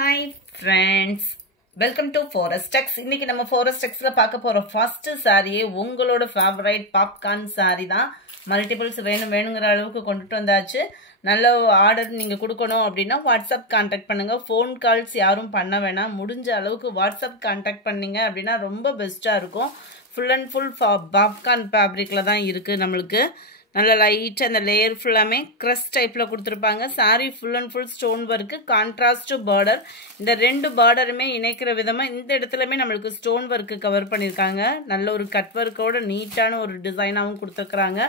Hi friends, welcome to Forest Tex. இன்னைக்கு நம்ம Forest Texல பார்க்க போற ஃபர்ஸ்ட் சாரியே உங்களோட ஃபேவரைட் பாப்கார்ன் சாரி தான். மல்டிபிள்ஸ் வேணுங்கிற அளவுக்கு கொண்டுட்டு வந்தாச்சு. நல்ல ஆர்டர் நீங்க கொடுக்கணும் அப்படின்னா வாட்ஸ்அப் கான்டாக்ட் பண்ணுங்க. ஃபோன் கால்ஸ் யாரும் பண்ண வேணாம். முடிஞ்ச அளவுக்கு வாட்ஸ்அப் கான்டாக்ட் பண்ணீங்க அப்படின்னா ரொம்ப பெஸ்டா இருக்கும். ஃபுல் அண்ட் ஃபுல் பாப்கார்ன் ஃபேப்ரிக்ல தான் இருக்கு நம்மளுக்கு. நல்ல லைட் அந்த லேயர் ஃபுல்லாமே கிரஸ்ட் டைப்ல கொடுத்துருப்பாங்க. Sorry full and full stone work, contrast border. இந்த ரெண்டு பார்டருமே இணைக்கிற விதமா இந்த இடத்துலமே நம்மளுக்கு ஸ்டோன் ஒர்க்கு கவர் பண்ணியிருக்காங்க. நல்ல ஒரு கட் ஒர்க்கோட நீட்டான ஒரு டிசைனாகவும் கொடுத்துருக்காங்க.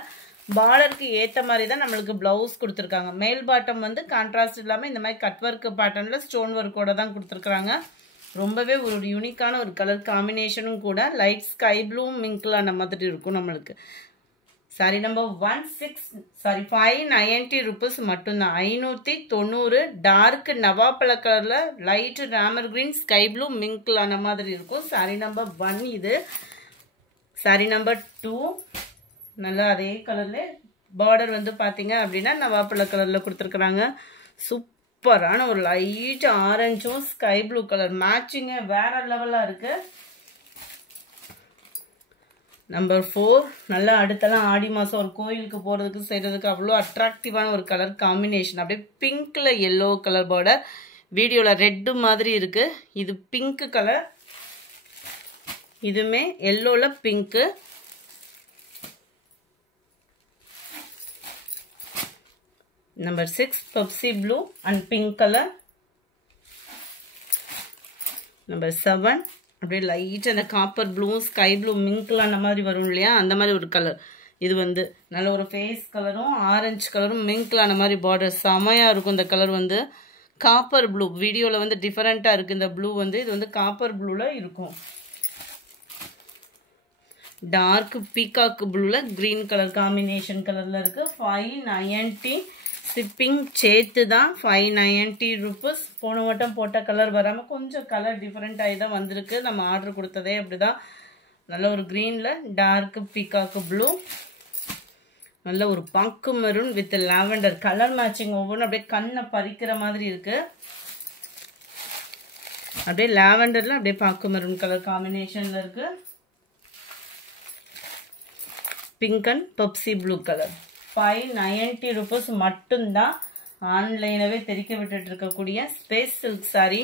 பார்டருக்கு ஏற்ற மாதிரி தான் நம்மளுக்கு பிளவுஸ் கொடுத்துருக்காங்க. மேல் பாட்டம் வந்து கான்ட்ராஸ்ட் இல்லாமல் இந்த மாதிரி கட் ஒர்க் பேட்டர்னில் ஸ்டோன் ஒர்க்கோட தான் கொடுத்துருக்குறாங்க. ரொம்பவே ஒரு யூனிக்கான ஒரு கலர் காம்பினேஷனும் கூட. லைட் ஸ்கை ப்ளூ மிங்க்லான மாதிரி இருக்கும் நம்மளுக்கு. சாரி நம்பர் 590 rupees மட்டும்தான். 590. டார்க் நவாப்பழ கலர்ல light Ramar green sky blue மிங்க்லான மாதிரி இருக்கும். சாரி நம்பர் 1 இது. சாரி நம்பர் 2 நல்லா அதே கலர்ல பார்டர் வந்து பாத்தீங்க அப்படின்னா நவாப்பழ கலர்ல கொடுத்துருக்குறாங்க. சூப்பரான ஒரு லைட் ஆரஞ்சும் ஸ்கை ப்ளூ கலர் மேட்சிங்க வேற லெவலா இருக்கு. நம்பர் 4 நல்லா அடுத்தலாம் ஆடி மாதம் ஒரு கோயிலுக்கு போகிறதுக்கு செய்கிறதுக்கு அவ்வளோ அட்ராக்டிவான ஒரு கலர் காம்பினேஷன். அப்படியே பிங்க்கில் எல்லோ கலர் பார்டர், வீடியோவில் ரெட்டு மாதிரி இருக்குது. இது பிங்க் கலர், இதுவுமே எல்லோவில் pink. Number 6 Pepsi blue and pink colour. Number 7 அப்படியே லைட் அந்த காப்பர் ப்ளூ ஸ்கை ப்ளூ மிங்க்லாம் அந்த மாதிரி வரும் இல்லையா, அந்த மாதிரி ஒரு கலர். இது வந்து நல்ல ஒரு ஃபேஸ் கலரும் ஆரஞ்சு கலரும் மிங்க்லான மாதிரி பார்டர் செமையாக இருக்கும். இந்த கலர் வந்து காப்பர் ப்ளூ, வீடியோவில் வந்து டிஃப்ரெண்ட்டாக இருக்குது இந்த ப்ளூ வந்து. இது வந்து காப்பர் ப்ளூவில் இருக்கும். டார்க் பீகாக் ப்ளூவில் க்ரீன் கலர் காம்பினேஷன் கலரில் இருக்குது. 590 ஷிப்பிங் சேர்த்து தான் 590 rupees. போன வட்டம் போட்ட கலர் வராமல் கொஞ்சம் கலர் டிஃப்ரெண்ட் ஆகி தான் வந்திருக்கு. நம்ம ஆர்டர் கொடுத்ததே அப்படிதான். நல்ல ஒரு க்ரீனில் டார்க் பீகாக்கு ப்ளூ, நல்ல ஒரு பாக்கு maroon with lavender colour matching. ஒவ்வொன்றும் அப்படியே கண்ணை பறிக்கிற மாதிரி இருக்கு. அப்படியே லாவெண்டர்ல அப்படியே பாக்கு மெரூன் கலர் காம்பினேஷன்ல இருக்கு. Pink and Pepsi blue colour. 590 rupees மட்டும்தான். ஆன்லைனவே தெரிக்க விட்டுட்டு இருக்கக்கூடிய space silk sorry.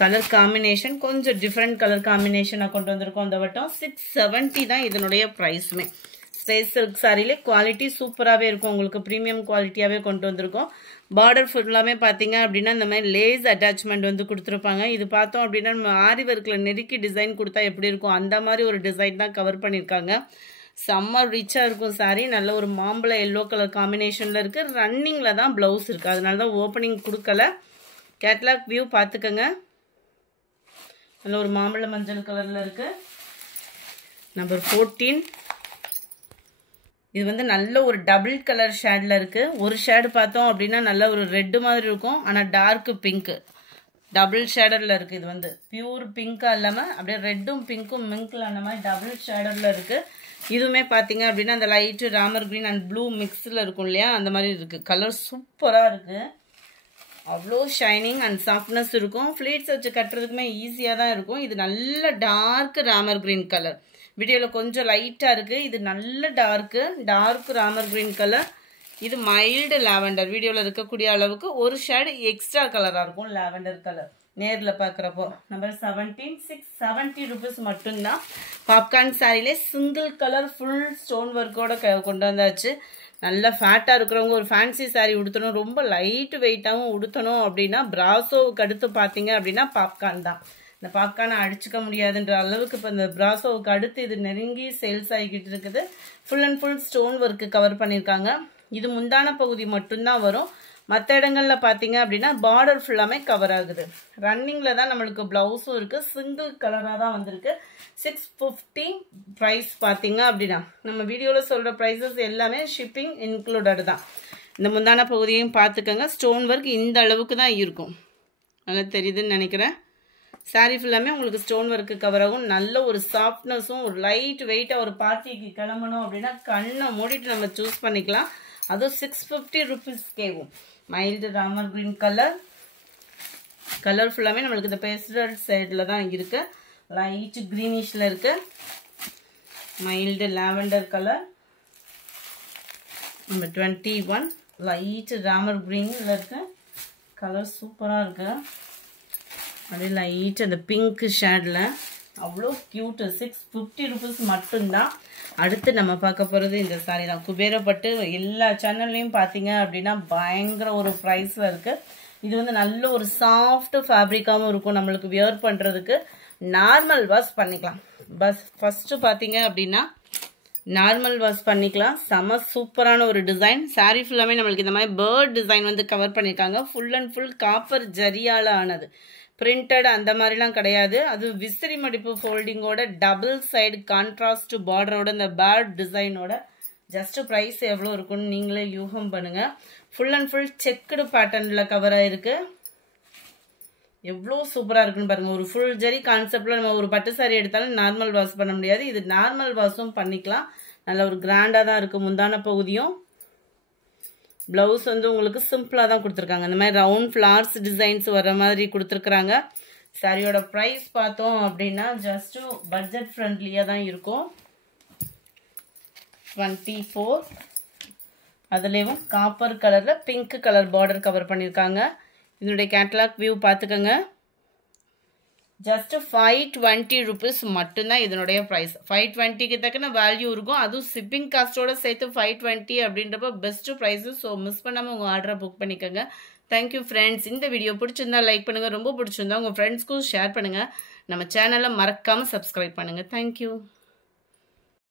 Colour combination கொஞ்சம் டிஃப்ரெண்ட் கலர் காம்பினேஷனாக கொண்டு வந்திருக்கோம் இந்த வட்டம். 670 தான் இதனுடைய ப்ரைஸுமே. ஸ்பேஸ் சில்க் சாரியிலே குவாலிட்டி சூப்பராகவே இருக்கும். உங்களுக்கு ப்ரீமியம் குவாலிட்டியாகவே கொண்டு வந்திருக்கோம். பார்டர் ஃபுல்லாமே பார்த்தீங்க அப்படின்னா இந்த மாதிரி லேஸ் அட்டாச்மெண்ட் வந்து கொடுத்துருப்பாங்க. இது பார்த்தோம் அப்படின்னா நம்ம ஆரி ஒர்க்கில் நெருக்கி டிசைன் கொடுத்தா எப்படி இருக்கும் அந்த மாதிரி ஒரு டிசைன் தான் கவர் பண்ணியிருக்காங்க. செம்ம ரிச்சாக இருக்கும் சாரி. நல்ல ஒரு மாம்பழ எல்லோ கலர் காம்பினேஷனில் இருக்குது. ரன்னிங்கில் தான் ப்ளவுஸ் இருக்குது, அதனால தான் ஓப்பனிங் கொடுக்கல. கேட்லாக் வியூ பார்த்துக்கங்க. நல்ல ஒரு மாம்பழ மஞ்சள் கலரில் இருக்குது. நம்பர் 14 இது வந்து நல்ல ஒரு டபுள் கலர் ஷேடில் இருக்குது. ஒரு ஷேடு பார்த்தோம் அப்படின்னா நல்ல ஒரு ரெட்டு மாதிரி இருக்கும், ஆனால் டார்க் பிங்க்கு டபுள் ஷேடரில் இருக்குது. இது வந்து பியூர் பிங்காக இல்லாமல் அப்படியே ரெட்டும் பிங்க்கும் மிங்க்கில் அந்த மாதிரி டபுள் ஷேடரில் இருக்குது. இதுவுமே பார்த்தீங்க அப்படின்னா அந்த light Ramar green and blue மிக்ஸில் இருக்கும் இல்லையா, அந்த மாதிரி இருக்குது. கலர் சூப்பராக இருக்குது. அவ்வளோ ஷைனிங் அண்ட் சாஃப்ட்னஸ் இருக்கும். ஃப்ளீட்ஸ் வச்சு கட்டுறதுக்குமே ஈஸியாக தான் இருக்கும். இது நல்ல டார்க் ராமர் கிரீன் கலர். வீடியோவில் கொஞ்சம் லைட்டாக இருக்குது. இது நல்ல டார்க் ராமர் கிரீன் கலர். இது மைல்டு லாவெண்டர். வீடியோவில் இருக்கக்கூடிய அளவுக்கு ஒரு ஷேடு எக்ஸ்ட்ரா கலராக இருக்கும் லாவெண்டர் கலர் நேரில் பார்க்குறப்போ. நம்பர் 17 670 rupees மட்டும்தான். பாப்கார்ன் சாரிலே சிங்கிள் கலர் ஃபுல் ஸ்டோன் ஒர்க்கோட கொண்டு வந்தாச்சு. நல்ல ஃபேட்டாக இருக்கிறவங்க ஒரு ஃபேன்சி சாரி உடுத்தணும், ரொம்ப லைட் வெயிட்டாகவும் உடுத்தணும் அப்படின்னா பிராசோவுக்கு அடுத்து பார்த்தீங்க அப்படின்னா பாப்கார்ன் தான். இந்த பாப்கார்னை அடிச்சுக்க முடியாதுன்ற அளவுக்கு இப்போ இந்த பிராசோவுக்கு அடுத்து இது நெருங்கி சேல்ஸ் ஆகிக்கிட்டு இருக்குது. Full and full stone work cover பண்ணியிருக்காங்க. இது முந்தான பகுதி மட்டும்தான் வரும். மற்ற இடங்களில் பார்த்தீங்க அப்படின்னா பார்டர் ஃபுல்லாமே கவர் ஆகுது. ரன்னிங்கில் தான் நம்மளுக்கு ப்ளவுஸும் இருக்குது. சிங்கிள் கலராக தான் வந்திருக்கு. 650 ப்ரைஸ் பார்த்தீங்க அப்படின்னா நம்ம வீடியோவில் சொல்கிற ப்ரைஸஸ் எல்லாமே ஷிப்பிங் இன்க்ளூடட் தான். இந்த முந்தான பகுதியையும் பார்த்துக்கோங்க. ஸ்டோன் ஒர்க் இந்த அளவுக்கு தான் இருக்கும். நல்லா தெரியுதுன்னு நினைக்கிறேன். சாரி ஃபுல்லாமே உங்களுக்கு ஸ்டோன் ஒர்க்கு கவர் ஆகும். நல்ல ஒரு சாஃப்ட்னஸும் ஒரு லைட் வெயிட்டாக ஒரு பார்ட்டிக்கு கிளம்பணும் அப்படின்னா கண்ணை மூடிட்டு நம்ம சூஸ் பண்ணிக்கலாம். அதுவும் 650 rupees கேவும். Mild Ramar green colour. Colour ஃபுல்லாமே நம்மளுக்கு இந்த பேஸ்டல் சைடில் தான் இருக்கு. லைட் க்ரீனிஷில் இருக்கு. Mild lavender colour. Number 21 light Ramar க்ரீனில் இருக்கு. கலர் சூப்பராக இருக்கு. அப்படியே லைட் அந்த பிங்க் ஷேடில் அவ்வளோ க்யூட்டு. 650 rupees மட்டும்தான். அடுத்து நம்ம பார்க்க போகிறது இந்த சாரீ தான். குபேரப்பட்டு எல்லா சேனல்லையும் பார்த்தீங்க அப்படின்னா பயங்கர ஒரு ப்ரைஸில் இருக்குது. இது வந்து நல்ல ஒரு சாஃப்ட் ஃபேப்ரிக்காகவும் இருக்கும். நம்மளுக்கு வியர் பண்ணுறதுக்கு நார்மல் வாஷ் பண்ணிக்கலாம். ஃபஸ்ட்டு பார்த்தீங்க அப்படின்னா நார்மல் வாஷ் பண்ணிக்கலாம். செம சூப்பரான ஒரு டிசைன். சாரீ ஃபுல்லாமே நம்மளுக்கு இந்த மாதிரி பேர்ட் டிசைன் வந்து கவர் பண்ணியிருக்காங்க. ஃபுல் அண்ட் ஃபுல் காப்பர் ஜரியால் ஆனது. பிரிண்டட் அந்த மாதிரிலாம் கிடையாது. அது விசிறி மடிப்பு ஃபோல்டிங்கோட டபுள் சைடு கான்ட்ராஸ்ட் பார்டரோட இந்த பேர்ட் டிசைனோட ஜஸ்ட் ப்ரைஸ் எவ்வளோ இருக்குன்னு நீங்களே யூகம் பண்ணுங்க. ஃபுல் அண்ட் ஃபுல் செக்குடு பேட்டர்னில் கவர் ஆயிருக்கு. எவ்வளோ சூப்பராக இருக்குன்னு பாருங்க. ஒரு ஃபுல் ஜரி கான்செப்டில் நம்ம ஒரு பட்டு சாரி எடுத்தாலும் நார்மல் வாஷ் பண்ண முடியாது. இது நார்மல் வாஷும் பண்ணிக்கலாம். நல்ல ஒரு கிராண்டாக தான் இருக்குது. முந்தான பகுதியும் ப்ளவுஸ் வந்து உங்களுக்கு சிம்பிளாக தான் கொடுத்துருக்காங்க. இந்த மாதிரி ரவுண்ட் ஃப்ளார்ஸ் டிசைன்ஸ் வர மாதிரி கொடுத்துருக்குறாங்க. சாரியோட ப்ரைஸ் பார்த்தோம் அப்படின்னா ஜஸ்ட்டு பட்ஜெட் ஃப்ரெண்ட்லியாக தான் இருக்கும். 24. அதுலேயும் காப்பர் கலரில் பிங்க் கலர் பார்டர் கவர் பண்ணியிருக்காங்க. இதனுடைய கேட்டலாக் வியூ பார்த்துக்கோங்க. ஜஸ்ட் 520 rupees மட்டும்தான் இதனுடைய ப்ரைஸ். 520க்கு தக்கன வேல்யூ இருக்கும். அதுவும் ஷிப்பிங் காஸ்ட்டோட சேர்த்து 520 அப்படின்றப்ப பெஸ்ட் ப்ரைஸு. ஸோ மிஸ் பண்ணாமல் உங்கள் ஆர்டரை புக் பண்ணிக்கோங்க. Thank you friends. இந்த வீடியோ பிடிச்சிருந்தா லைக் பண்ணுங்கள். ரொம்ப பிடிச்சிருந்தா உங்கள் ஃப்ரெண்ட்ஸ்க்கும் ஷேர் பண்ணுங்கள். நம்ம சேனலை மறக்காமல் சப்ஸ்கிரைப் பண்ணுங்கள். தேங்க்யூ.